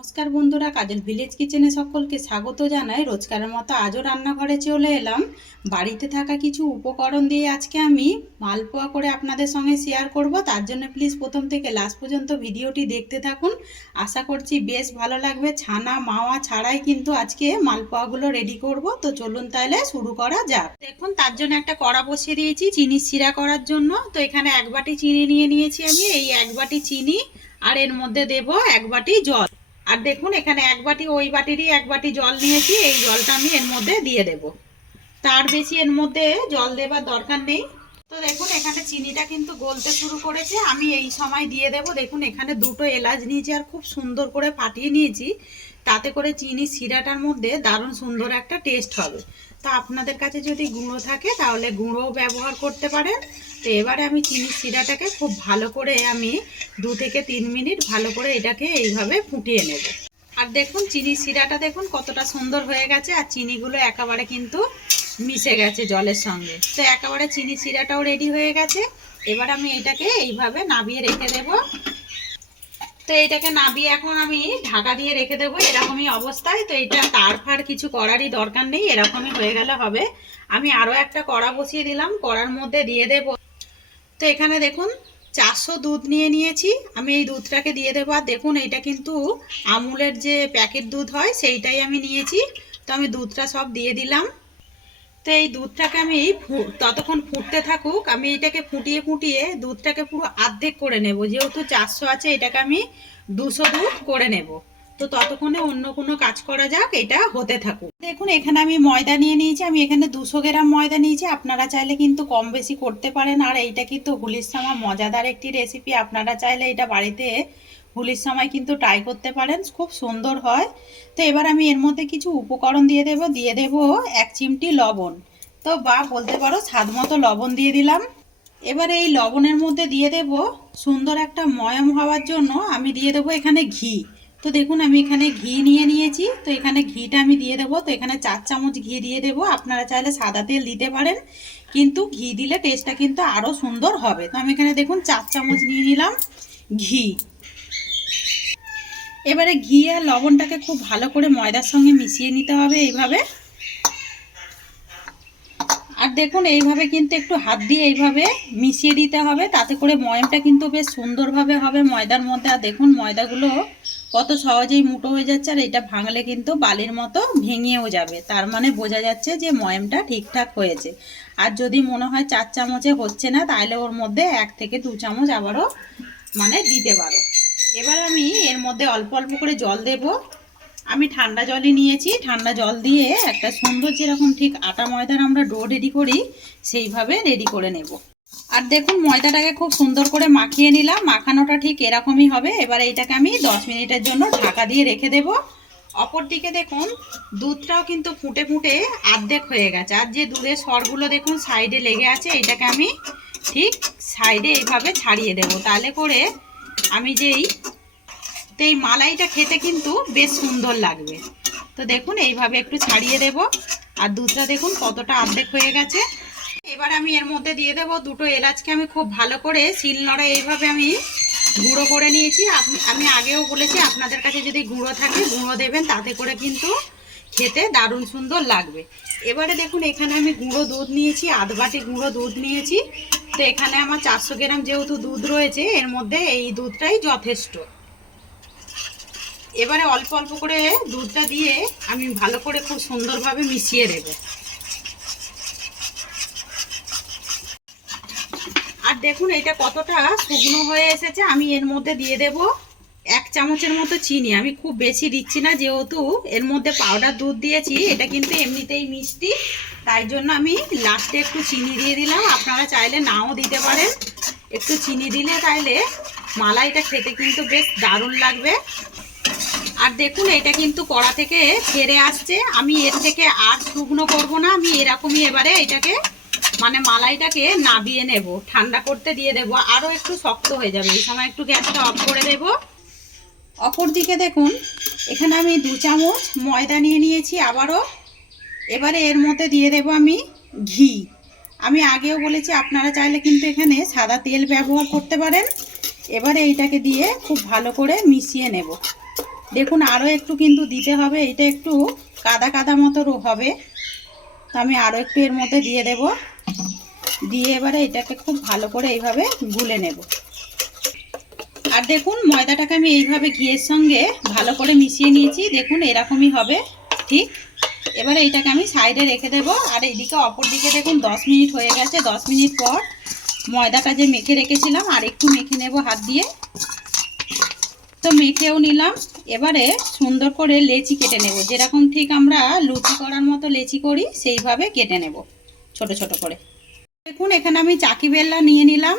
নমস্কার বন্ধুরা, কাজল ভিলেজ কিচেনে সকলকে স্বাগত জানাই। রোজকারের মতো আজও রান্নাঘরে চলে এলাম। বাড়িতে থাকা কিছু উপকরণ দিয়ে আজকে আমি মালপোয়া করে আপনাদের সঙ্গে শেয়ার করব। তার জন্য প্লিজ প্রথম থেকে লাস্ট পর্যন্ত ভিডিওটি দেখতে থাকুন। আশা করছি বেশ ভালো লাগবে। ছানা মাওয়া ছাড়াই কিন্তু আজকে মালপোয়াগুলো রেডি করব। তো চলুন তাহলে শুরু করা যাক। দেখুন, তার জন্য একটা কড়া বসিয়ে দিয়েছি চিনি শিরা করার জন্য। তো এখানে এক বাটি চিনি নিয়ে নিয়েছি আমি। এই এক বাটি চিনি আর এর মধ্যে দেব এক বাটি জল। আর দেখুন, এখানে এক বাটি ওই বাটিরই এক বাটি জল নিয়েছি। এই জলটা আমি এর মধ্যে দিয়ে দেব। তার বেশি এর মধ্যে জল দেবার দরকার নেই। তো দেখুন, এখানে চিনিটা কিন্তু গলতে শুরু করেছে। আমি এই সময় দিয়ে দেব। দেখুন, এখানে দুটো এলাচ নিয়েছি আর খুব সুন্দর করে ফাটিয়ে নিয়েছি। তাতে করে চিনি শিরাটার মধ্যে দারুণ সুন্দর একটা টেস্ট হবে। তো আপনাদের কাছে যদি গুঁড়ো থাকে তাহলে গুঁড়োও ব্যবহার করতে পারেন। তো এবারে আমি চিনি শিরাটাকে খুব ভালো করে আমি 2 থেকে 3 মিনিট ভালো করে এটাকে এইভাবে ফুটিয়ে নেব। আর দেখুন, চিনি শিরাটা দেখুন কতটা সুন্দর হয়ে গেছে। আর চিনিগুলো একেবারে কিন্তু মিশে গেছে জলের সঙ্গে। তো একেবারে চিনি শিরাটাও রেডি হয়ে গেছে। এবার আমি এটাকে এইভাবে নাবিয়ে রেখে দেব। তো এটাকে নাবিয়ে এখন আমি ঢাকা দিয়ে রেখে দেবো এরকমই অবস্থায়। তো এটা তাড়ফাড় কিছু করারই দরকার নেই, এরকমই হয়ে গেলে হবে। আমি আরও একটা কড়া বসিয়ে দিলাম, কড়ার মধ্যে দিয়ে দেব। তো এখানে দেখুন 400 দুধ নিয়ে নিয়েছি। আমি এই দুধটাকে দিয়ে দেবো। আর দেখুন, এইটা কিন্তু আমুলের যে প্যাকেট দুধ হয় সেইটাই আমি নিয়েছি। তো আমি দুধটা সব দিয়ে দিলাম। তো এই দুধটাকে আমি ততক্ষণ ফুটতে থাকুক, আমি এটাকে ফুটিয়ে ফুটিয়ে দুধটাকে পুরো অর্ধেক করে নেব। যেহেতু 400 আছে, এটাকে আমি 200 দুধ করে নেব। তো ততক্ষণে অন্য কোনো কাজ করা যাক, এটা হতে থাকুক। দেখুন, এখানে আমি ময়দা নিয়ে নিয়েছি। আমি এখানে 200 গ্রাম ময়দা নিয়েছি। আপনারা চাইলে কিন্তু কম বেশি করতে পারেন। আর এইটা কিন্তু হোলির সময় মজাদার একটি রেসিপি। আপনারা চাইলে এটা বাড়িতে হোলির সময় কিন্তু ট্রাই করতে পারেন, খুব সুন্দর হয়। তো এবার আমি এর মধ্যে কিছু উপকরণ দিয়ে দেব 1 চিমটি লবণ। তো বা বলতে পারো স্বাদ মতো লবণ দিয়ে দিলাম। এবার এই লবণের মধ্যে দিয়ে দেব সুন্দর একটা ময়াম হওয়ার জন্য আমি দিয়ে দেবো এখানে ঘি। তো দেখুন, আমি এখানে ঘি নিয়ে নিয়েছি। তো এখানে ঘিটা আমি দিয়ে দেবো। তো এখানে 4 চামচ ঘি দিয়ে দেবো। আপনারা চাইলে সাদা তেল দিতে পারেন, কিন্তু ঘি দিলে টেস্টটা কিন্তু আরও সুন্দর হবে। তো আমি এখানে দেখুন 4 চামচ নিয়ে নিলাম ঘি। এবারে ঘি আর লবণটাকে খুব ভালো করে ময়দার সঙ্গে মিশিয়ে নিতে হবে এইভাবে। আর দেখুন, এইভাবে কিন্তু একটু হাত দিয়ে এইভাবে মিশিয়ে দিতে হবে। তাতে করে ময়ামটা কিন্তু বেশ সুন্দরভাবে হবে ময়দার মধ্যে। আর দেখুন, ময়দাগুলো কত সহজেই মুঠো হয়ে যাচ্ছে। আর এটা ভাঙলে কিন্তু বালির মতো ভেঙেও যাবে। তার মানে বোঝা যাচ্ছে যে ময়ামটা ঠিকঠাক হয়েছে। আর যদি মনে হয় 4 চামচে হচ্ছে না, তাহলে ওর মধ্যে 1 থেকে 2 চামচ আবারও দিতে পারো। এবার আমি এর মধ্যে অল্প অল্প করে জল দেব। আমি ঠান্ডা জলই নিয়েছি। ঠান্ডা জল দিয়ে একটা সুন্দর, যেরকম ঠিক আটা ময়দার আমরা ডো রেডি করি সেইভাবে রেডি করে নেব। আর দেখুন, ময়দাটাকে খুব সুন্দর করে মাখিয়ে নিলাম। মাখানোটা ঠিক এরকমই হবে। এবার এইটাকে আমি 10 মিনিটের জন্য ঢাকা দিয়ে রেখে দেব। অপর দিকে দেখুন, দুধটাও কিন্তু ফুটে ফুটে অর্ধেক হয়ে গেছে। আর যে দুধের সরগুলো দেখুন সাইডে লেগে আছে, এটাকে আমি ঠিক সাইডে এইভাবে ছাড়িয়ে দেব। তাহলে করে আমি এই মালাইটা খেতে কিন্তু বেশ সুন্দর লাগবে। তো দেখুন, এইভাবে একটু ছাড়িয়ে দেব। আর দুধটা দেখুন কতটা অর্ধেক হয়ে গেছে। এবার আমি এর মধ্যে দিয়ে দেব 2টো এলাচকে আমি খুব ভালো করে শিলনোড়ায় এইভাবে আমি গুঁড়ো করে নিয়েছি। আমি আগেও বলেছি, আপনাদের কাছে যদি গুঁড়ো থাকে গুঁড়ো দেবেন, তাতে করে কিন্তু খেতে দারুণ সুন্দর লাগবে। এবারে দেখুন, এখানে আমি গুঁড়ো দুধ নিয়েছি, আধ বাটি গুঁড়ো দুধ নিয়েছি। তো এখানে আমার 400 গ্রাম যেহেতু দুধ রয়েছে, এর মধ্যে এই দুধটাই যথেষ্ট। এবারে অল্প অল্প করে দুধটা দিয়ে আমি ভালো করে খুব সুন্দরভাবে মিশিয়ে দেব। আর দেখুন, এটা কতটা শুকনো হয়ে এসেছে। আমি এর মধ্যে দিয়ে দেব 1 চামচের মতো চিনি। আমি খুব বেশি দিচ্ছি না, যেহেতু এর মধ্যে পাউডার দুধ দিয়েছি। এটা কিন্তু এমনিতেই মিষ্টি, তাই জন্য আমি লাস্টে একটু চিনি দিয়ে দিলাম। আপনারা চাইলে নাও দিতে পারেন। একটু চিনি দিলে তাইলে মালাইটা খেতে কিন্তু বেশ দারুণ লাগবে। আর দেখুন, এটা কিন্তু কড়া থেকে ছেড়ে আসছে। আমি এর থেকে আর শুকনো করব না। আমি এরকমই এবারে এটাকে মালাইটাকে নাবিয়ে নেব, ঠান্ডা করতে দিয়ে দেব। আরও একটু শক্ত হয়ে যাবে। এই সময় একটু গ্যাসটা অফ করে দেব। অপর দিকে দেখুন, এখানে আমি 2 চামচ ময়দা নিয়ে নিয়েছি আবারও। এবারে এর মধ্যে দিয়ে দেব আমি ঘি। আমি আগেও বলেছি, আপনারা চাইলে কিন্তু এখানে সাদা তেল ব্যবহার করতে পারেন। এবারে এইটাকে দিয়ে খুব ভালো করে মিশিয়ে নেব। দেখুন আরও একটু কিন্তু দিতে হবে, এটা একটু কাদা কাদা মতো হবে, তো আমি আরও একটু এর মধ্যে দিয়ে দেব। দিয়ে এবারে এটাকে খুব ভালো করে এইভাবে গুলে নেব। আর দেখুন ময়দাটাকে আমি এইভাবে ঘিয়ের সঙ্গে ভালো করে মিশিয়ে নিয়েছি, দেখুন এরকমই হবে ঠিক। এবারে এইটাকে আমি সাইডে রেখে দেব। আর এইদিকে অপর দিকে দেখুন 10 মিনিট হয়ে গেছে। 10 মিনিট পর ময়দাটা যে মেখে রেখেছিলাম আর একটু মেখে নেব হাত দিয়ে, তো মেখেও নিলাম। এবারে সুন্দর করে লেচি কেটে নেব, যেরকম ঠিক আমরা লুচি করার মতো লেচি করি সেইভাবে কেটে নেব ছোট ছোট করে। দেখুন এখানে আমি চাকি বেল্লা নিয়ে নিলাম,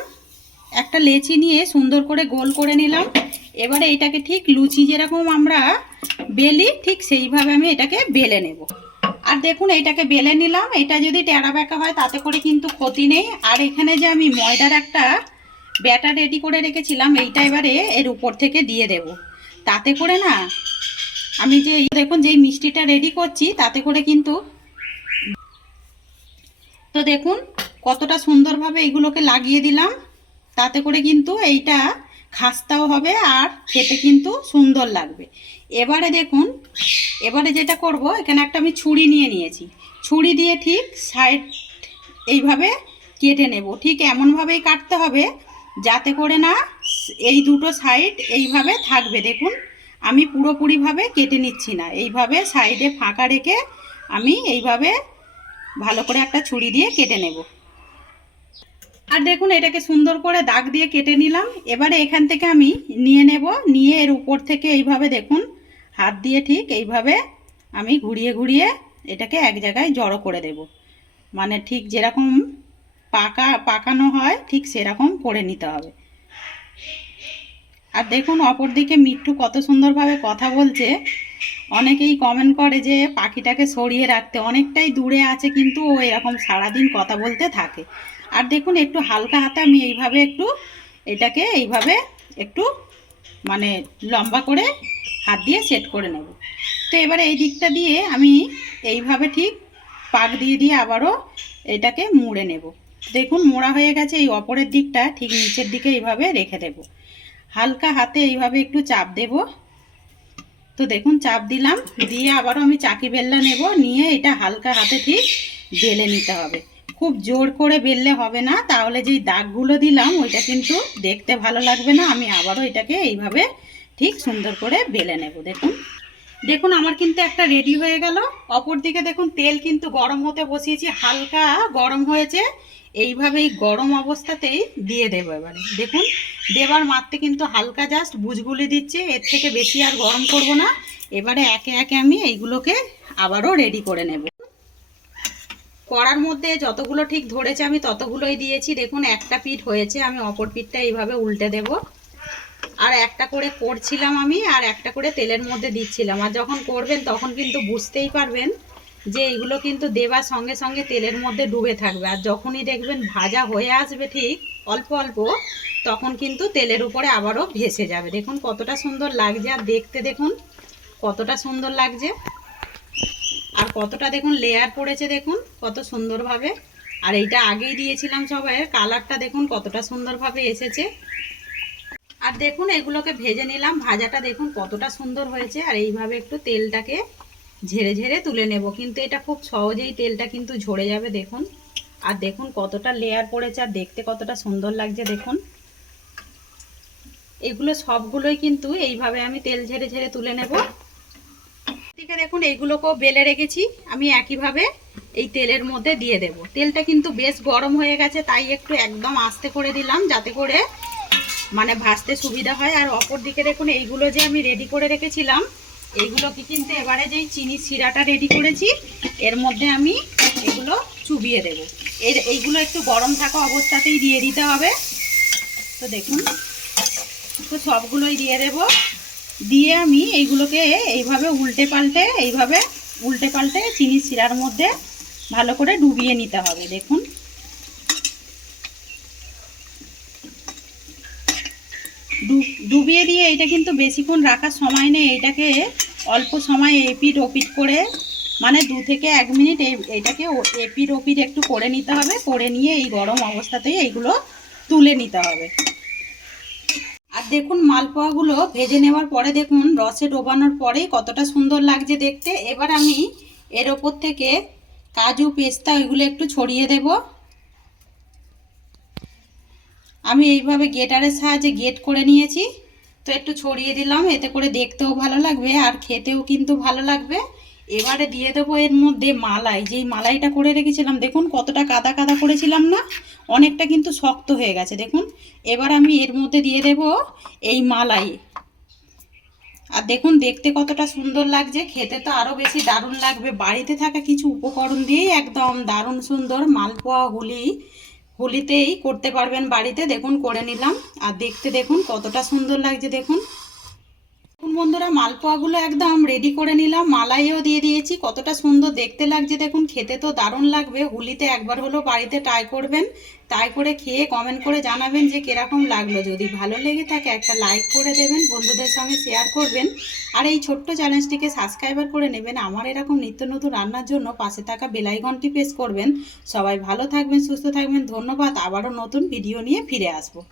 একটা লেচি নিয়ে সুন্দর করে গোল করে নিলাম। এবারে এটাকে ঠিক লুচি যেরকম আমরা বেলি ঠিক সেইভাবে আমি এটাকে বেলে নেব। আর দেখুন এইটাকে বেলে নিলাম, এটা যদি টেরা বেঁকা হয় তাতে করে কিন্তু ক্ষতি নেই। আর এখানে যে আমি ময়দার একটা ব্যাটার রেডি করে রেখেছিলাম, এইটা এবারে এর উপর থেকে দিয়ে দেব। তাতে করে না আমি যে দেখুন যেই মিষ্টিটা রেডি করছি তাতে করে কিন্তু, তো দেখুন কতটা সুন্দরভাবে এইগুলোকে লাগিয়ে দিলাম, তাতে করে কিন্তু এইটা খাস্তাও হবে আর খেতে কিন্তু সুন্দর লাগবে। এবারে দেখুন, এবারে যেটা করব, এখানে একটা আমি ছুরি নিয়ে নিয়েছি, ছুরি দিয়ে ঠিক সাইড এইভাবে কেটে নেব। ঠিক এমনভাবেই কাটতে হবে যাতে করে না এই দুটো সাইড এইভাবে থাকবে। দেখুন আমি পুরোপুরিভাবে কেটে নিচ্ছি না, এইভাবে সাইডে ফাঁকা রেখে আমি এইভাবে ভালো করে একটা ছুরি দিয়ে কেটে নেব। আর দেখুন এটাকে সুন্দর করে দাগ দিয়ে কেটে নিলাম। এবারে এখান থেকে আমি নিয়ে নেব, নিয়ে এর উপর থেকে এইভাবে দেখুন হাত দিয়ে ঠিক এইভাবে আমি ঘুরিয়ে ঘুরিয়ে এটাকে এক জায়গায় জড়ো করে দেব। মানে ঠিক যেরকম পাকানো হয় ঠিক সেরকম করে নিতে হবে। আর দেখুন অপর দিকে মিঠু কত সুন্দরভাবে কথা বলছে। অনেকেই কমেন্ট করে যে পাখিটাকে সরিয়ে রাখতে, অনেকটাই দূরে আছে কিন্তু ও এরকম সারাদিন কথা বলতে থাকে। আর দেখুন একটু হালকা হাতে আমি এইভাবে একটু এটাকে এইভাবে একটু মানে লম্বা করে হাত দিয়ে সেট করে নেব। তো এবারে এই দিকটা দিয়ে আমি এইভাবে ঠিক পাক দিয়ে দিয়ে আবারও এটাকে মুড়ে নেব। দেখুন মোড়া হয়ে গেছে, এই অপরের দিকটা ঠিক নিচের দিকে এইভাবে রেখে দেব। হালকা হাতে এইভাবে একটু চাপ দেব। তো দেখুন চাপ দিলাম, দিয়ে আবারও আমি চাকি বেলনা নেব, নিয়ে এটা হালকা হাতে ঠিক বেলে নিতে হবে। খুব জোর করে বেললে হবে না, তাহলে যেই দাগগুলো দিলাম ওইটা কিন্তু দেখতে ভালো লাগবে না। আমি আবারও এটাকে এইভাবে ঠিক সুন্দর করে বেলে নেব। দেখুন দেখুন আমার কিন্তু একটা রেডি হয়ে গেল। অপর দিকে দেখুন তেল কিন্তু গরম হতে বসিয়েছি, হালকা গরম হয়েছে। এইভাবেই গরম অবস্থাতেই দিয়ে দেবো। এবারে দেখুন দেবার মাত্রে কিন্তু হালকা জাস্ট বুজগুলি দিচ্ছে, এর থেকে বেশি আর গরম করব না। এবারে একে একে আমি এইগুলোকে আবারও রেডি করে নেব। কড়ার মধ্যে যতগুলো ঠিক ধরেছে আমি ততগুলোই দিয়েছি। দেখুন একটা পিঠ হয়েছে, আমি অপর পিঠটা এইভাবে উল্টে দেব। আর একটা করে করছিলাম আমি, আর একটা করে তেলের মধ্যে দিচ্ছিলাম। আর যখন করবেন তখন কিন্তু বুঝতেই পারবেন যে এইগুলো কিন্তু দেবার সঙ্গে সঙ্গে তেলের মধ্যে ডুবে থাকবে। আর যখনই দেখবেন ভাজা হয়ে আসবে ঠিক অল্প অল্প, তখন কিন্তু তেলের উপরে আবারও ভেসে যাবে। দেখুন কতটা সুন্দর লাগছে, আর দেখতে দেখুন কতটা সুন্দর লাগছে, আর কতটা দেখুন লেয়ার পড়েছে, দেখুন কত সুন্দরভাবে। আর এইটা আগেই দিয়েছিলাম সবাই, কালারটা দেখুন কতটা সুন্দরভাবে এসেছে। আর দেখুন এগুলোকে ভেজে নিলাম, ভাজাটা দেখুন কতটা সুন্দর হয়েছে। আর এইভাবে একটু তেলটাকে ঝেড়ে ঝেড়ে তুলে নেব, কিন্তু এটা খুব সহজেই তেলটা কিন্তু ঝরে যাবে। দেখুন আর দেখুন কতটা লেয়ার পড়েছে, আর দেখতে কতটা সুন্দর লাগছে। দেখুন এগুলো সবগুলোই কিন্তু এইভাবে আমি তেল ঝেড়ে ঝেড়ে তুলে নেব। ঠিক আছে দেখুন এইগুলোকেও বেলে রেখেছি, আমি একইভাবে এই তেলের মধ্যে দিয়ে দেব। তেলটা কিন্তু বেশ গরম হয়ে গেছে, তাই একটু একদম আস্তে করে দিলাম যাতে করে মানে ভাজতে সুবিধা হয়। আর অপর দিকে দেখুন এইগুলো যে আমি রেডি করে রেখেছিলাম, এইগুলোকে কিন্তু এবারে যেই চিনি শিরাটা রেডি করেছি এর মধ্যে আমি এগুলো চুবিয়ে দেব। এইগুলো একটু গরম থাকা অবস্থাতেই দিয়ে দিতে হবে। তো দেখুন তো সবগুলোই দিয়ে দেব, দিয়ে আমি এইগুলোকে এইভাবে উল্টে পাল্টে চিনি শিরার মধ্যে ভালো করে ডুবিয়ে নিতে হবে। দেখুন ডুবিয়ে দিয়ে এটা কিন্তু বেশিক্ষণ রাখার সময় নেই, এটাকে অল্প সময় এপিট ওপিট করে মানে 2 থেকে 1 মিনিট এইটাকে এপিট ওপিট একটু করে নিতে হবে। করে নিয়ে এই গরম অবস্থাতেই এইগুলো তুলে নিতে হবে। আর দেখুন মালপোয়াগুলো ভেজে নেওয়ার পরে দেখুন রসে ডোবানোর পরেই কতটা সুন্দর লাগছে দেখতে। এবার আমি এর ওপর থেকে কাজু পেস্তা ওইগুলো একটু ছড়িয়ে দেব। আমি এইভাবে গ্রেটারের সাহায্যে গ্রেট করে নিয়েছি, তো একটু ছড়িয়ে দিলাম, এতে করে দেখতেও ভালো লাগবে আর খেতেও কিন্তু ভালো লাগবে। এবারে দিয়ে দেবো এর মধ্যে মালাই, যেই মালাইটা করে রেখেছিলাম, দেখুন কতটা কাদা কাদা করেছিলাম না, অনেকটা কিন্তু শক্ত হয়ে গেছে দেখুন। এবার আমি এর মধ্যে দিয়ে দেব এই মালাই, আর দেখুন দেখতে কতটা সুন্দর লাগছে, খেতে তো আরও বেশি দারুণ লাগবে। বাড়িতে থাকা কিছু উপকরণ দিয়েই একদম দারুণ সুন্দর মালপোয়া হোলিতেই করতে পারবেন বাড়িতে। দেখুন করে নিলাম, আর দেখতে দেখুন কতটা সুন্দর লাগছে দেখুন। বন্ধুরা মালপোয়াগুলো একদম রেডি করে নিলাম, মালাইও দিয়ে দিয়েছি, কতটা সুন্দর দেখতে লাগছে দেখুন, খেতে তো দারুণ লাগবে। হোলিতে একবার হলো বাড়িতে ট্রাই করবেন, ট্রাই করে খেয়ে কমেন্ট করে জানাবেন যে কিরকম লাগলো। যদি ভালো লেগে থাকে একটা লাইক করে দেবেন, বন্ধুদের সঙ্গে শেয়ার করবেন, আর এই ছোট্ট চ্যানেলটিকে সাবস্ক্রাইবার করে নেবেন আমার এরকম নিত্য নতুন রান্নার জন্য। পাশে থাকা বেল আইকনটি প্রেস করবেন। সবাই ভালো থাকবেন, সুস্থ থাকবেন, ধন্যবাদ। আবারও নতুন ভিডিও নিয়ে ফিরে আসবো।